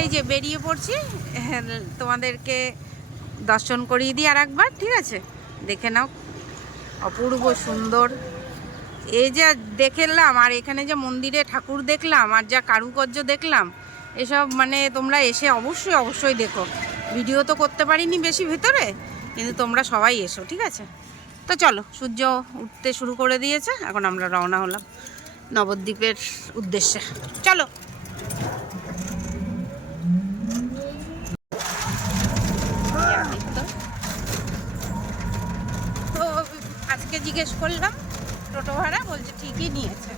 এই যে বেরিয়ে পড়ছি হ্যাঁ, তোমাদেরকে দর্শন করিয়ে দিই আর একবার ঠিক আছে? দেখে নাও অপূর্ব সুন্দর। এই যে দেখলাম আর এখানে যে মন্দিরে ঠাকুর দেখলাম আর যা কারুকার্য দেখলাম এসব মানে তোমরা এসে অবশ্যই অবশ্যই দেখো। ভিডিও তো করতে পারিনি বেশি ভেতরে কিন্তু তোমরা সবাই এসো ঠিক আছে? তো চলো সূর্য উঠতে শুরু করে দিয়েছে এখন আমরা রওনা হলাম নবদ্বীপের উদ্দেশ্যে। চলো এই আদিত্য। তো আজকে জিজ্ঞেস করলাম, টোটো ভাড়া, বলছে ঠিকই নিয়েছে।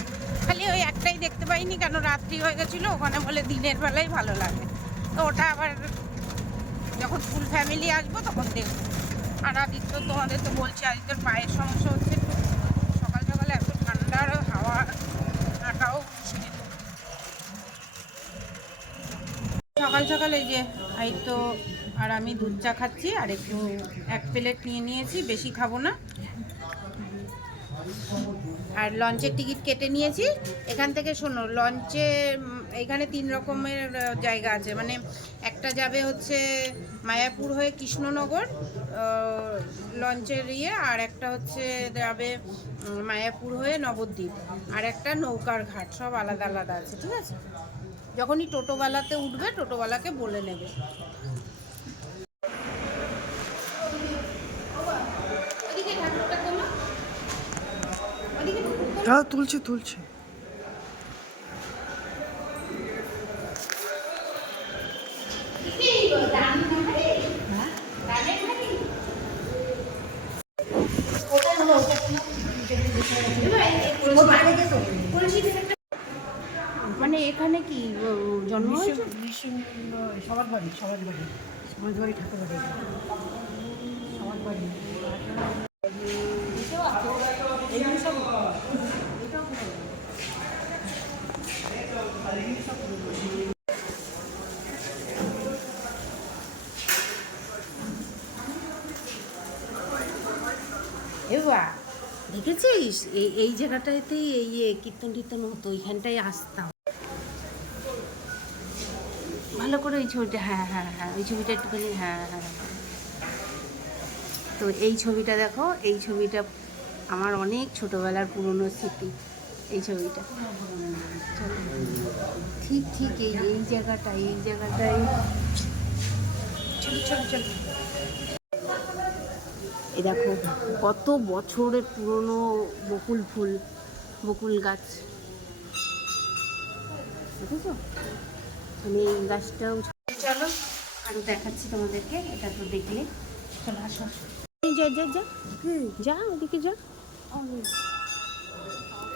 খালি ওই একটাই দেখতে পাইনি, কেন রাত্রি হয়ে গেছিল, ওখানে বলে দিনের বেলাই ভালো লাগে। তো ওটা আবার যখন ফুল ফ্যামিলি আসব, তখন দেখব। আর আদিত্য তোমাদের তো বলছে, আদিত্যর পায়ের সমস্যা হচ্ছে সকাল সকাল এত ঠান্ডার হাওয়া হাঁটাও সকাল সকাল এই যে আদিত্য আর আমি দুধ চা খাচ্ছি, আর একটু এক প্লেট নিয়ে নিয়েছি, বেশি খাব না। আর লঞ্চের টিকিট কেটে নিয়েছি। এখান থেকে শোনো, লঞ্চে এখানে তিন রকমের জায়গা আছে। মানে একটা যাবে হচ্ছে মায়াপুর হয়ে কৃষ্ণনগর লঞ্চের ইয়ে আর একটা হচ্ছে যাবে মায়াপুর হয়ে নবদ্বীপ। আর একটা নৌকার ঘাট, সব আলাদা আলাদা আছে, ঠিক আছে? যখনই টোটোওয়ালাতে উঠবে, টোটোওয়ালাকে বলে নেবে ওদিকে ঠাকুরটা তোলো ওদিকে ঠাকুরটা তোলো। হ্যাঁ তুলছে তুলছে। মানে এখানে কি জন্ম সবার বাড়ি সবার বাড়ি। সমাজ বাড়ি ঠাকুর বাড়ি। সবার বাড়ি। এবার দেখেছিস? এই এই জায়গাটাতেই এই ইয়ে কীর্তন টীর্তন হতো, ওইখানটায় আসতাম। ভালো করে ওই ছবিটা হ্যাঁ হ্যাঁ হ্যাঁ ওই ছবিটা একটুখানি হ্যাঁ হ্যাঁ হ্যাঁ। তো এই ছবিটা দেখো, এই ছবিটা আমার অনেক ছোটোবেলার পুরনো স্মৃতি, এই ছবিটা। ঠিক ঠিক, এই এই জায়গাটা এই জায়গাটায়। চলো চলো চলো। এই দেখো কত বছরের পুরনো বকুল ফুল বকুল গাছ। বুঝেছ আমি এই গাছটাও চলো আরও দেখাচ্ছি তোমাদেরকে এটা তো দেখলে। চলো আসো। যা যা যা। যা ওদিকে যা।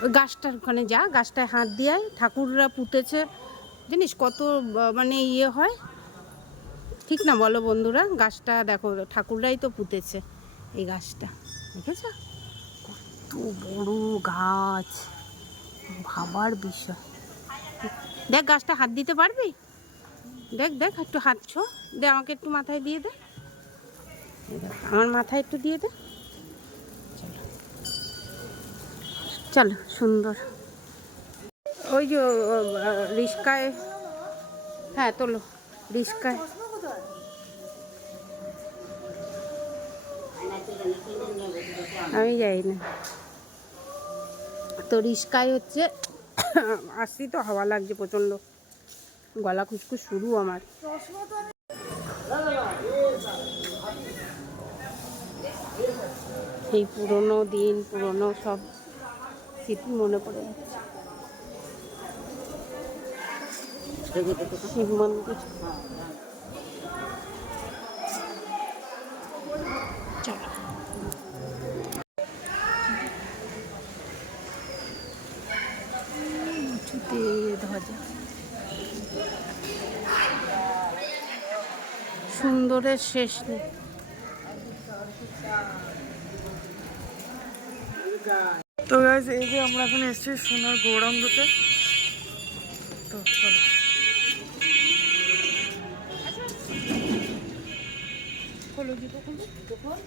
ওই গাছটার ওখানে যা গাছটায় হাত দিয়ে ঠাকুররা পুঁতেছে। জানিস কত মানে ইয়ে হয়। ঠিক না বলো বন্ধুরা গাছটা দেখো ঠাকুররাই তো পুঁতেছে। এই গাছটা, দেখেছ? কত বড় গাছ। ভাবার বিষয়। দেখ, গাছটা হাত দিতে পারবি? দেখ দেখ, একটু হাত ছো। দে, আমাকে একটু মাথায় দিয়ে দে। আমার মাথায় একটু দিয়ে দে। চলো। সুন্দর। ওই যে রিস্কায়। হ্যাঁ তোলো। রিস্কায়। আমি যাই না। তো রিস্কায় হচ্ছে আসছি তো হাওয়া লাগছে প্রচণ্ড। গলা খুসখুস শুরু আমার। সেই পুরনো দিন, পুরনো সব স্মৃতি মনে পড়ে যাচ্ছে। শিব মন্দির। সুন্দরের শেষ নেই তো গাইজ এই যে আমরা এখন এসেছি সোনার গৌরাঙ্গতে। তো চলো। খোলো জুতো খোলো জুতো খোল।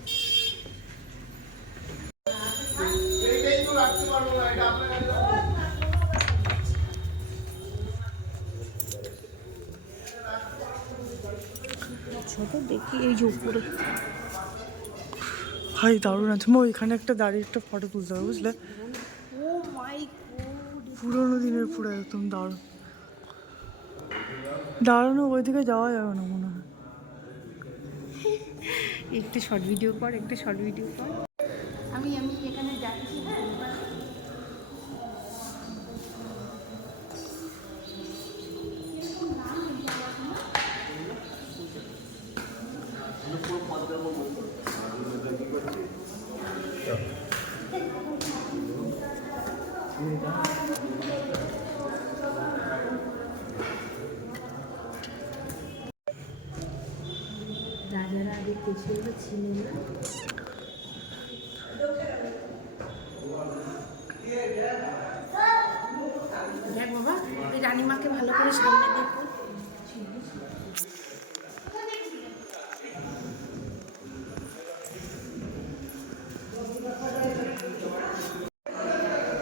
চলো দেখি এই যে উপরে। ভাই দারুণ আছে। মো এখানে একটা দাঁড়িয়ে একটা ফটো তুলতে হবে বুঝলে? পুরোনো দিনের পুরো একদম দারুণ। দাঁড়ানো ওইদিকে যাওয়া যাবে না মনে হয়। একটা শর্ট ভিডিও কর একটা শর্ট ভিডিও কর। দেখ বাবা ওই রানীমাকে ভালো করে সামনে দেখো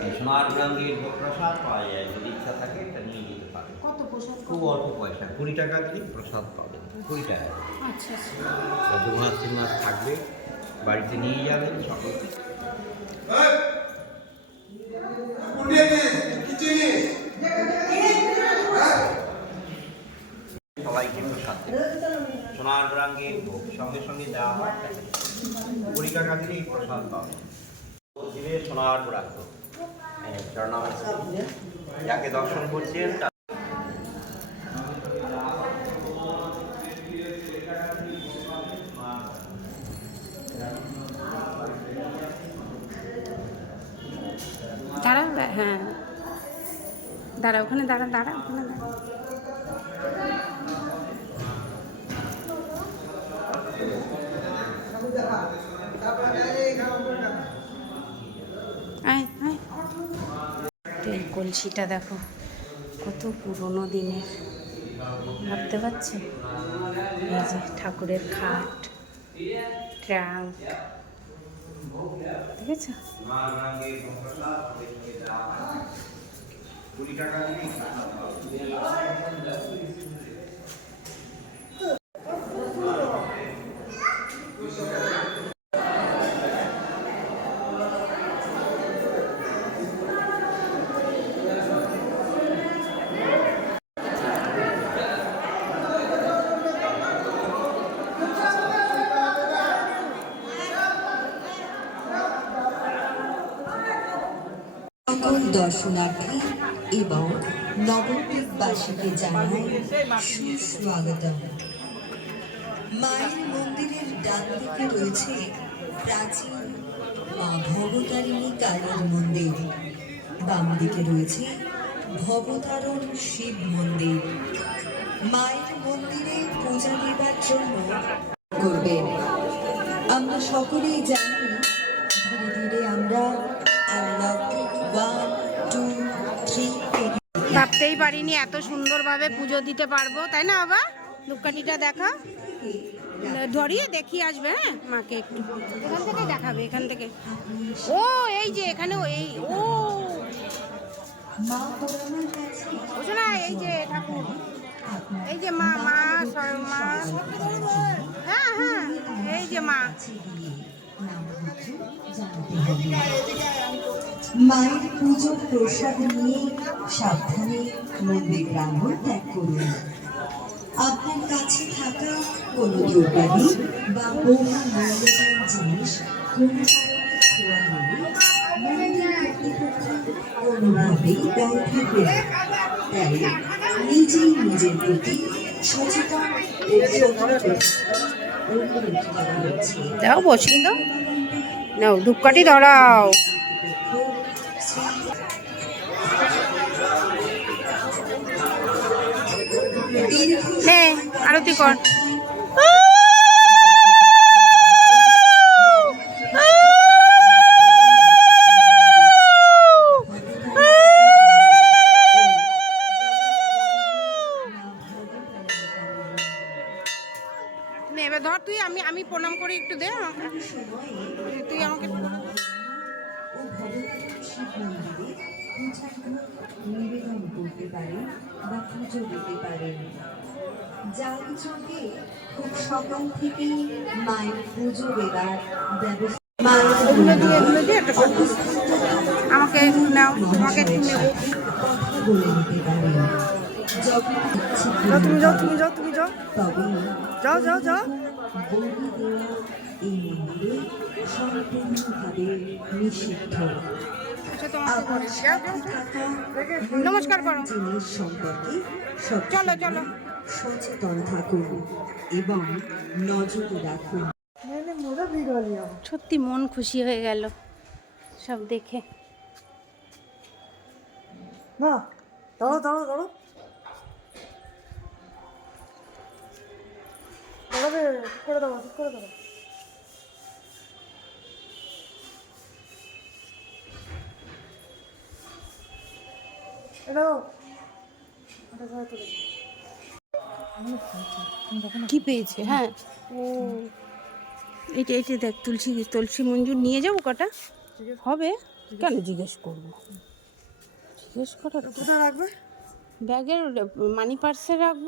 এই সোনার ব্রাঙ্গের প্রসাদ পাওয়া যায় যদি ইচ্ছা থাকে এটা নিয়ে যেতে পারে কত পোশাক খুব অল্প পয়সা কুড়ি টাকা দিলে প্রসাদ পাবেন কুড়ি টাকা। আচ্ছা আচ্ছা। দু মাস তিন মাস থাকবে বাড়িতে নিয়ে যাবেন সকলকে সবাইকে প্রসাদ দেবে। সোনার ব্রাঙ্গের ভোগ সঙ্গে সঙ্গে দেওয়া হয় কুড়ি টাকা দিলেই প্রসাদ পাবেন দিবে সোনার ব্রাঙ্গ হ্যাঁ চরণামৃত যাকে দর্শন করছেন তা- দাঁড়া হ্যাঁ। দাঁড়া, ওখানে দাঁড়া দাঁড়া, ওখানে দাঁড়া। এই কলসিটা দেখো, কত পুরনো দিনের। ভাবতে পারছ? এই যে ঠাকুরের খাট, ট্রাঙ্ক। দেখেছ সোনার ব্রাঙ্গের ভোগ প্রসাদ সবাইকে দেওয়া হয়। কুড়ি টাকা সকল দর্শনার্থী এবং নবদ্বীপবাসীকে জানাই সুস্বাগতম। মায়ের মন্দিরের ডান দিকে রয়েছে প্রাচীন মা ভবতারিণী কালীর মন্দির। বাম দিকে রয়েছে ভবতারণ শিব মন্দির। মায়ের মন্দিরে পূজা দেবার জন্য করবেন। আমরা সকলেই জানি ধীরে ধীরে আমরা ভাবতেই পারিনি এত সুন্দরভাবে পুজো দিতে পারব, তাই না বাবা? ধূপকাঠিটা দেখা। ধরিয়ে দেখিয়ে আসবে হ্যাঁ? মাকে একটু। এখান থেকে দেখাবে, এখান থেকে। ও, এই যে এখানে এই, ও। বুঝো না এই যে ঠাকুর। এই যে মা মা মা। হ্যাঁ হ্যাঁ এই যে মা। মায়ের পুজোর প্রসাদ নিয়ে সাবধানে মন্দির প্রাঙ্গণ ত্যাগ করুন। আপনার কাছে থাকা কোনো দ্রব্যাদি বা বহু মূল্যবান জিনিস কোনো কারণে খোয়া হলে মন্দির কর্তৃপক্ষ কোনোভাবেই দায়ী থাকবে তাই নিজেই নিজের প্রতি সচেতন দাও বসিয়ে দাও। নাও ধূপকাঠি ধরাও। নে আরতি কর। এবার ধর তুই আমি আমি প্রণাম করে একটু দে আমাকে। যাগযজ্ঞে খুব সকাল থেকেই মায়ের পুজো দেবার ব্যবস্থা এগুলো দিয়ে এগুলো দিয়ে একটা করে দাও। আমাকে নাও একটু নেব যাও তুমি যাও তুমি যাও তুমি যাও যাও যাও যাও। নমস্কার করো চলো, চলো। সচেতন থাকুন এবং রাখুন। সত্যি মন খুশি হয়ে গেল সব দেখে। না দাঁড়ো দাঁড়ো দাঁড়ো দাঁড়াবে করে দাও করে দাও। হ্যালো এটা কি পেয়েছে? হ্যাঁ। ও এটা এটা দেখ তুলসী তুলসী মঞ্জুর নিয়ে যাব কটা? হবে? কেন জিজ্ঞেস করব? জিজ্ঞেস করার কোথায় রাখবে? ব্যাগের মানি পার্সে রাখব।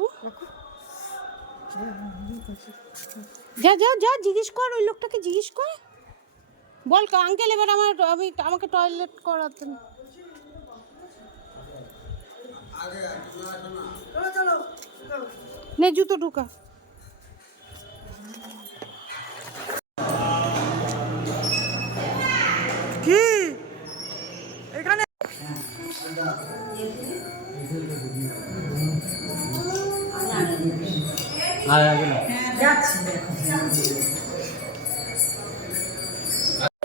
যা যা যা জিজ্ঞেস কর ওই লোকটাকে জিজ্ঞেস কর। বল আঙ্কেল এবার আমার আমি আমাকে টয়লেট করাতেন চলো চলো চলো। নে জুতো ঢুকা। কি? এখানে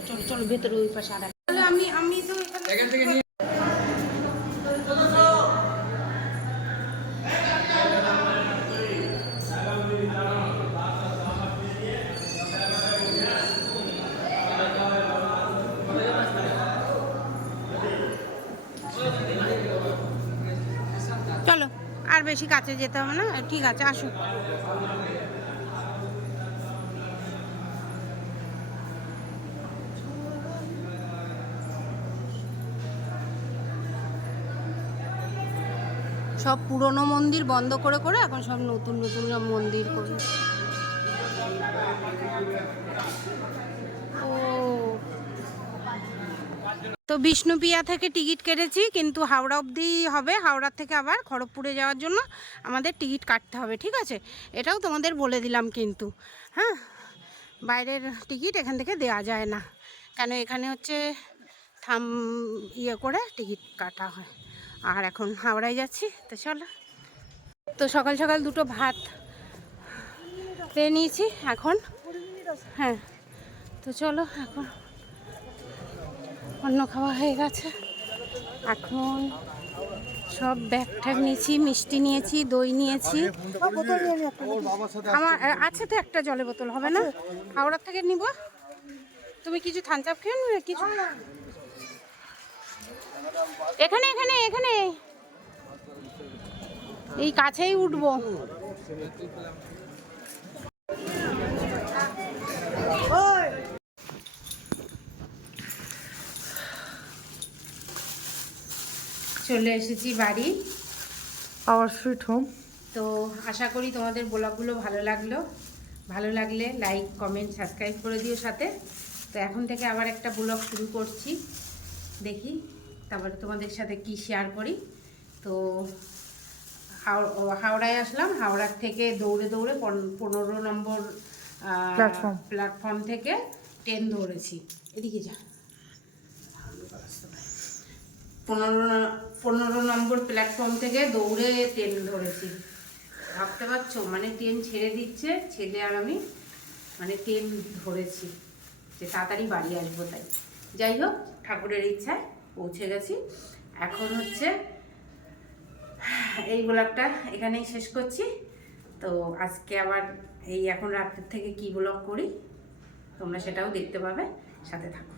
চলো চলো ভেতরে ওই পাশে তাহলে আমি আমি তো এখান থেকে নিয়ে চলো আর বেশি কাছে যেতে হবে না? ঠিক আছে, আসুন। সব পুরনো মন্দির বন্ধ করে করে এখন সব নতুন নতুন সব মন্দির করে। তো বিষ্ণুপিয়া থেকে টিকিট কেটেছি, কিন্তু হাওড়া অবধি হবে। হাওড়া থেকে আবার খড়গপুরে যাওয়ার জন্য আমাদের টিকিট কাটতে হবে, ঠিক আছে? এটাও তোমাদের বলে দিলাম কিন্তু হ্যাঁ? বাইরের টিকিট এখান থেকে দেওয়া যায় না, কেন এখানে হচ্ছে থাম ইয়ে করে টিকিট কাটা হয়। আর এখন হাওড়ায় যাচ্ছি, তো চলো। তো সকাল সকাল দুটো ভাত খেয়ে নিয়েছি, এখন? হ্যাঁ তো চলো এখন। অন্য খাওয়া হয়ে গেছে। এখন সব ব্যাগ ট্যাগ নিয়েছি, মিষ্টি নিয়েছি, দই নিয়েছি। আমার আছে তো একটা জলের বোতল, হবে না? হাওড়ার থেকে নিব। তুমি কিছু থানচাপ খেয়ে নেবে কিছু? এখানে এখানে এখানে। এই কাছেই উঠবো। ওই চলে এসেছি বাড়ি। Our sweet home. তো আশা করি তোমাদের ব্লগগুলো ভালো লাগল। ভালো লাগলে লাইক কমেন্ট সাবস্ক্রাইব করে দিও সাথে। তো এখন থেকে আবার একটা ব্লগ শুরু করছি। দেখি তারপরে তোমাদের সাথে কি শেয়ার করি। তো হাও- হাওড়ায় আসলাম। হাওড়ার থেকে দৌড়ে দৌড়ে পন- পনেরো নম্বর Platform. প্ল্যাটফর্ম থেকে ট্রেন ধরেছি এদিকে যা। পনেরো নম্বর প্ল্যাটফর্ম থেকে দৌড়ে ট্রেন ধরেছি। ভাবতে পারছ? মানে ট্রেন ছেড়ে দিচ্ছে ছেলে আর আমি মানে ট্রেন ধরেছি। যে তাড়াতাড়ি বাড়ি আসব তাই। যাই হোক, ঠাকুরের ইচ্ছায় পৌঁছে গেছি। এখন হচ্ছে এই ব্লগটা এখানেই শেষ করছি। তো আজকে আবার এই এখন রাত্রের থেকে কি ব্লগ করি, তোমরা সেটাও দেখতে পাবে, সাথে থাকো।